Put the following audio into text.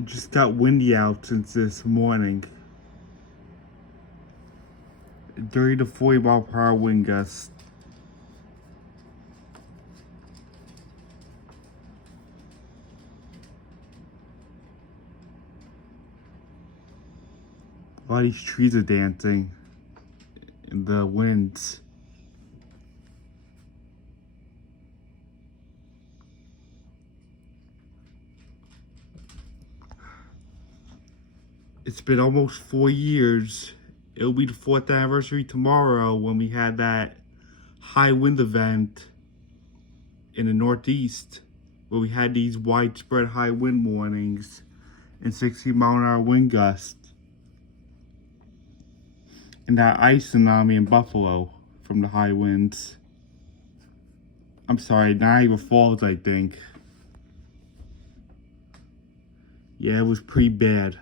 It just got windy out since this morning. 30 to 40 mile per hour wind gusts. A lot of these trees are dancing in the winds. It's been almost 4 years. It'll be the 4th anniversary tomorrow when we had that high wind event in the Northeast, where we had these widespread high wind warnings and 60-mile-an-hour wind gusts. And that ice tsunami in Buffalo from the high winds. I'm sorry, Niagara Falls, I think. Yeah, it was pretty bad.